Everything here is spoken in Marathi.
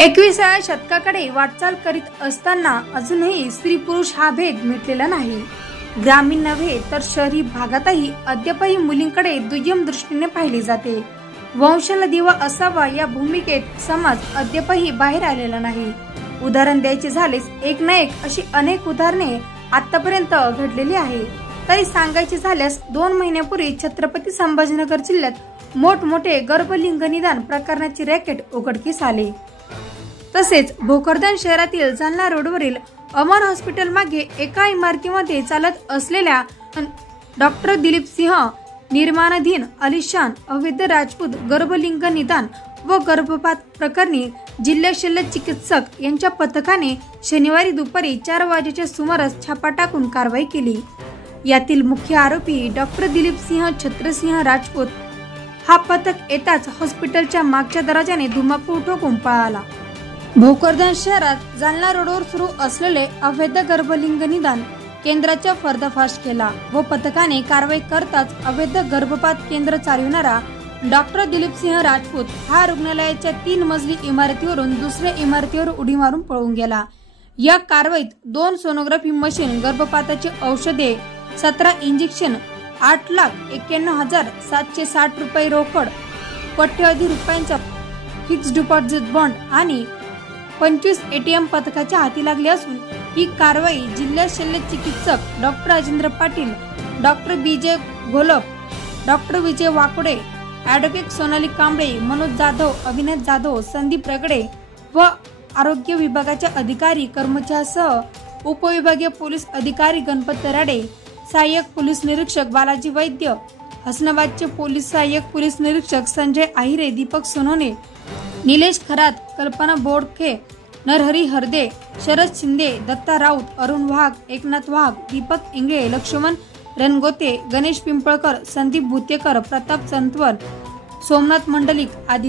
21व्या शतकाकडे वाटचाल करीत असताना अजूनही स्त्री पुरुष हा भेद मिटलेला नाही। ग्रामीण नव्हे तर शहरी भागातही अद्यापही मुलींकडे दुय्यम दृष्टीने पाहिले जाते। वंशाला दिवा असावा या भूमिकेत समाज अद्यापही बाहेर आलेला नाही। उदाहरण द्यायचे झालेच एक ना एक अशी अनेक उदाहरणे आतापर्यंत घडलेली आहे। तरी सांगायचे झाल्यास 2 महिन्यापूर्वी छत्रपती संभाजीनगर जिल्ह्यात मोठमोठे गर्भलिंग निदान प्रकरणाची रॅकेट उघडकीस आले। तसेच भोकरदन शहरातील जालना रोडवरील अमर हॉस्पिटल मागे एका इमारतीमध्ये चालत असलेल्या डॉक्टर दिलीप सिंह निर्माणाधीन आलिशान अवैध राजपूत गर्भलिंग निदान व गर्भपात प्रकरणी जिल्हा शल्य चिकित्सक यांच्या पथकाने शनिवारी दुपारी 4 वाजेच्या सुमारास छापा टाकून कारवाई केली। यातील मुख्य आरोपी डॉक्टर दिलीप सिंह छत्रसिंह राजपूत हा पथक येताच हॉस्पिटलच्या मागच्या दरवाजाने धुमाकूळ ठोकून पळाला। भोकरदन शहरात जालना रोडवर सुरू असलेले अवैध गर्भलिंग निदान केंद्राचा पर्दाफाश केला व पथकाने कारवाई करताच अवैध गर्भपात केंद्र चालविणारा डॉक्टर दिलीप सिंह राजपूत हा रुग्णालयाच्या 3 मजली इमारतीवरून दुसऱ्या इमारतीवर उडी मारून पळून गेला। या कारवाईत 2 सोनोग्राफी मशीन, गर्भपाताची औषधे, 17 इंजेक्शन, 8,91,760 रुपये रोकड, कोट्यवधी रुपयांचा फिक्स डिपॉझिट बॉन्ड आणि 25 ATM पथकाच्या हाती लागले असून ही कारवाई जिल्हा शल्य चिकित्सक डॉक्टर राजेंद्र पाटील, डॉक्टर बीजे घोलप, डॉक्टर विजय वाकोडे, ॲडव्होकेट सोनाली कांबळे, मनोज जाधव, अविनाश जाधव, संदीप रगडे व आरोग्य विभागाच्या अधिकारी कर्मचाऱ्यांसह उपविभागीय पोलीस अधिकारी गणपत तराडे, सहाय्यक पोलीस निरीक्षक बालाजी वैद्य, हसनाबादचे पोलीस सहाय्यक पोलीस निरीक्षक संजय आहिरे, दीपक सोनोने, निलेश खरात, कल्पना बोडखे, नरहरी हरदे, शरद शिंदे, दत्ता राऊत, अरुण वाघ, एकनाथ वाघ, दीपक इंगळे, लक्ष्मण रणगोते, गणेश पिंपळकर, संदीप भुतेकर, प्रताप चंतवर, सोमनाथ मंडलिक आदी